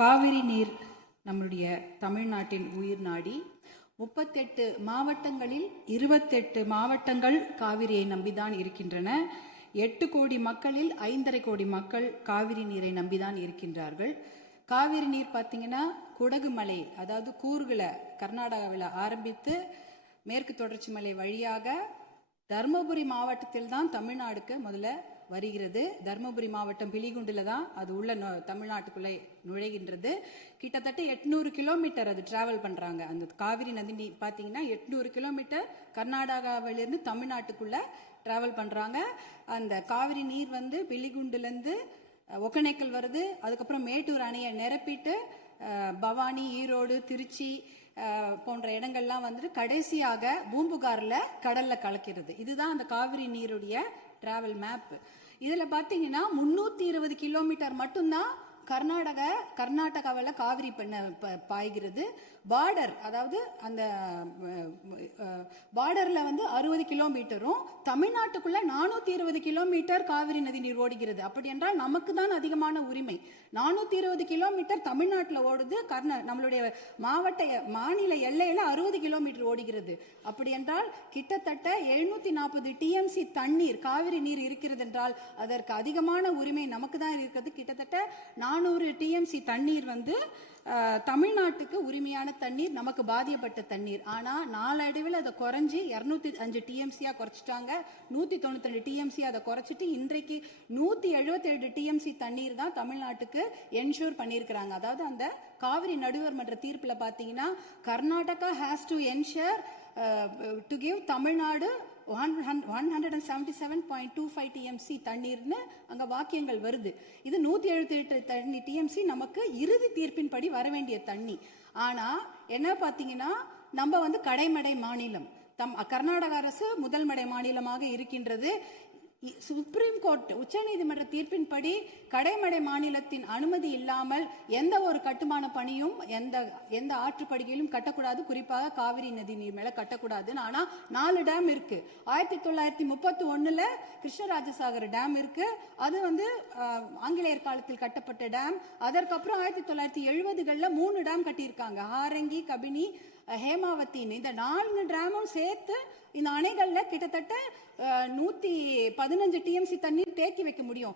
காவிரி நீர் நம்முடைய தமிழ்நாட்டின் உயிர் நாடி. 38 மாவட்டங்களில் 28 மாவட்டங்கள் காவிரியை நம்பிதான் இருக்கின்றன. 8 கோடி மக்களில் 5.5 கோடி மக்கள் காவிரி நீரை நம்பிதான் இருக்கின்றார்கள். காவிரி நீர் பார்த்தீங்கன்னா குடகு மலை, அதாவது கூர்கில் கர்நாடகாவில் ஆரம்பித்து மேற்கு தொடர்ச்சி மலை வழியாக தர்மபுரி மாவட்டத்தில் தான் தமிழ்நாடுக்கு முதல்ல வருகிறது. தர்மபுரி மாவட்டம் பிலிகுண்டில் தான் அது உள்ள தமிழ்நாட்டுக்குள்ளே நுழைகின்றது. கிட்டத்தட்ட 800 கிலோமீட்டர் அது டிராவல் பண்ணுறாங்க. அந்த காவிரி நதி நீர் பார்த்தீங்கன்னா 800 கிலோமீட்டர் கர்நாடகாவிலிருந்து தமிழ்நாட்டுக்குள்ளே டிராவல் பண்ணுறாங்க. அந்த காவிரி நீர் வந்து பிலிகுண்டுலேருந்து ஒகேனக்கல் வருது. அதுக்கப்புறம் மேட்டூர் அணையை நிரப்பிட்டு பவானி, ஈரோடு, திருச்சி போன்ற இடங்கள்லாம் வந்துட்டு கடைசியாக பூம்புகாரில் கடலில் கலக்கிறது. இதுதான் அந்த காவிரி நீருடைய டிராவல் மேப். இதில் பார்த்தீங்கன்னா 320 கிலோமீட்டர் மட்டும்தான் கர்நாடகாவில் காவிரி பாய்கிறது. பார்டர், அதாவது அந்த பார்டர்ல வந்து 60 கிலோமீட்டரும் தமிழ்நாட்டுக்குள்ள 420 கிலோமீட்டர் காவிரி நதி நீர் ஓடுகிறது. அப்படி என்றால் நமக்கு தான் அதிகமான உரிமை. 420 கிலோமீட்டர் தமிழ்நாட்டில் ஓடுது, நம்மளுடைய மாநில எல்லையில 60 கிலோமீட்டர் ஓடுகிறது. அப்படி என்றால் கிட்டத்தட்ட 740 டிஎம்சி தண்ணீர், காவிரி நீர் இருக்கிறது என்றால் அதற்கு அதிகமான உரிமை நமக்கு தான் இருக்கிறது. கிட்டத்தட்ட 400 டிஎம்சி தண்ணீர் வந்து தமிழ்நாட்டுக்கு உரிமையான தண்ணீர், நமக்கு பாதிக்கப்பட்ட தண்ணீர். ஆனா நாளடைவில் அதை குறைஞ்சி 205 டிஎம்சியா குறைச்சிட்டாங்க. 192 டிஎம்சி அதை குறைச்சிட்டு இன்றைக்கு 177 டிஎம்சி தண்ணீர் தான் தமிழ்நாட்டுக்கு என்ஷூர் பண்ணியிருக்கிறாங்க. அதாவது அந்த காவிரி நடுவர் மன்ற தீர்ப்புல பாத்தீங்கன்னா Karnataka has to ensure to give Tamil Nadu 177.25 TMC தண்ணீர்னு அங்க வாக்கியங்கள் வருது. இது 178 டிஎம்சி நமக்கு இறுதி தீர்ப்பின் படி வர வேண்டிய தண்ணி. ஆனா என்ன பாத்தீங்கன்னா நம்ம வந்து கடைமடை மாநிலம், கர்நாடக அரசு முதல் மடை மாநிலமாக இருக்கின்றது. சுப்ரீம் கோர்ட், உச்ச நீதிமன்ற தீர்ப்பின்படி கடைமடை மாநிலத்தின் அனுமதி இல்லாமல் எந்த ஒரு கட்டுமான பணியும் எந்த ஆற்றுப்படுகையிலும் கட்டக்கூடாது. குறிப்பாக காவிரி நதி நீர் மேல கட்டக்கூடாது. ஆனா 4 டேம் இருக்கு. 1931 கிருஷ்ணராஜசாகர் டேம் இருக்கு. அது வந்து ஆங்கிலேயர் காலத்தில் கட்டப்பட்ட டேம். அதற்கப்புறம் 1970களில் 3 டேம் கட்டியிருக்காங்க. ஹாரங்கி, கபினி, ஹேமாவத்தின்னு. இந்த 4 டேமும் சேர்த்து இந்த அணைகள்ல கிட்டத்தட்ட 115 டிஎம்சி தண்ணீர் தேக்கி வைக்க முடியும்.